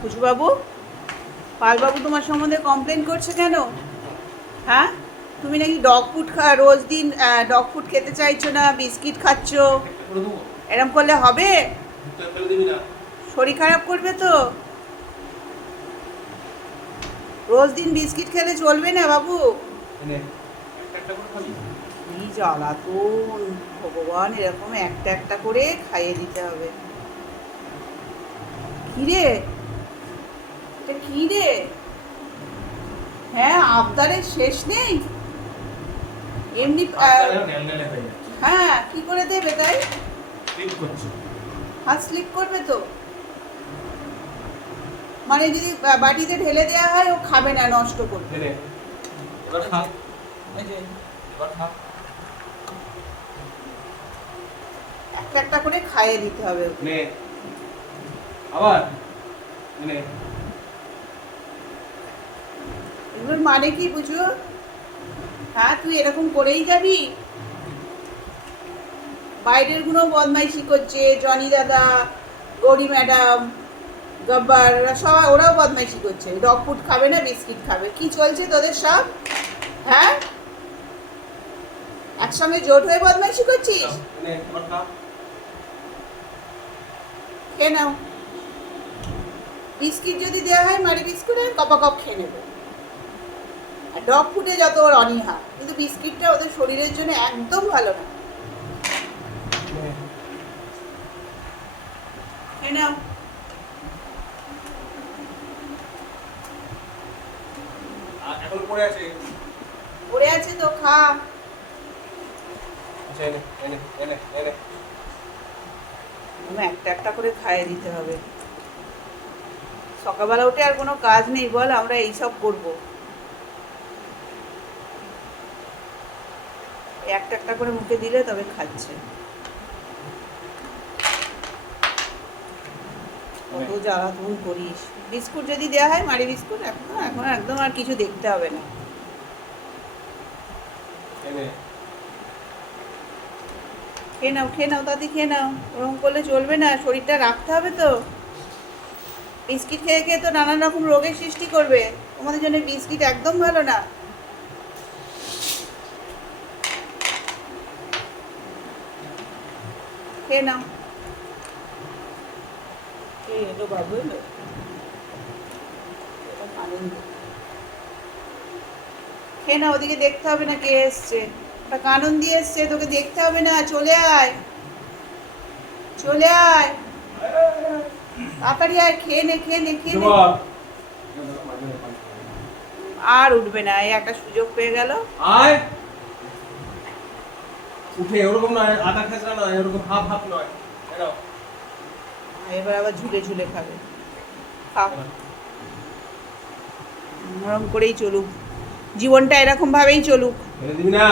কুচুবাবু পালবাবু তোমার সম্বন্ধে কমপ্লেন করছে কেন? হ্যাঁ? তুমি নাকি ডগ ফুড খা রোজ দিন ডগ ফুড খেতে চাইছো না বিস্কিট খাচ্ছ? করে এরম করলে হবে? শরীর খারাপ করবে তো? রোজ দিন বিস্কিট খেলে চলবে না বাবু? করে কি জ্বালাতন ভগবান এরকম একটা একটা করে খাইয়ে দিতে হবে। কি রে এটা কি রে? হ্যাঁ আবদারের শেষ নেই? এমনি হয়ে কি করে দেবে তাই? হাত স্লিপ করবে তো? মানে যদি বাটিতে ঢেলে দেওয়া হয় ও খাবে না নষ্ট করবে। এবার খা এবার খা একটা একটা করে খাইয়ে দিতে হবে আবার। নে। এগুলোর মানে কি বুঝো? হ্যাঁ তুই এরকম করেই যাবি? বাইরেরগুলো বদমাইশি করছে, জনি দাদা, গৌরী ম্যাডাম, গব্বার সবাই, ওরাও বদমাইশি করছে। ডগ ফুড খাবে না, বিস্কিট খাবে। কি চলছে তোদের সব? হ্যাঁ? একসঙ্গে জোট হয়ে বদমাইশি করছিস? খেয়ে নাও। বিস্কিট যদি দেওয়া হয়, মারি বিস্কুট, আমি কপা কপ খেয়ে নেব। ডগ ফুডে যত ওর অনীহা কিন্তু বিস্কিটটা ওদের শরীরের জন্য একদম ভালো না। নে নাও। এখন পড়ে আছে। পড়ে আছে তো খা। আচ্ছা একটা একটা করে খাইয়ে দিতে হবে। সকালবেলা উঠে আর কোনো কাজ নেই বল আমরা এইসব করব। একটা একটা করে মুখে দিলে তবে খাচ্ছে। কত জ্বালা তুমি করিস। বিস্কুট যদি দেওয়া হয় মারি বিস্কুট এখন এখন একদম আর কিছু দেখতে হবে না। খেয়ে নাও খেয়ে নাও তাতে খেয়ে নাও। ওরকম করলে চলবে না শরীরটা রাখতে হবে তো। বিস্কিট খেয়ে খেয়ে তো নানান রকম রোগের সৃষ্টি করবে। তোমাদের জন্য বিস্কিট একদম ভালো না। খেয়ে নাও খেয়ে এলো বাবু এলো আনন্দ খেয়ে না ওদিকে দেখতে হবে না কে এসছে একটা কানন দিয়ে এসছে তোকে দেখতে হবে না চলে আয় চলে আয় তাড়াতাড়ি আয় খেয়ে নে খেয়ে নে খেয়ে নে আর উঠবে না এই একটা সুযোগ পেয়ে গেল আয় উঠে ওরকম নয় আধা খেসরা নয় ওরকম হাফ হাফ নয়। এনাও এবার আবার ঝুলে ঝুলে খাবে। খাও। নরম করেই চলুক। জীবনটা এরকম ভাবেই চলুক। ফেলে দিবি না।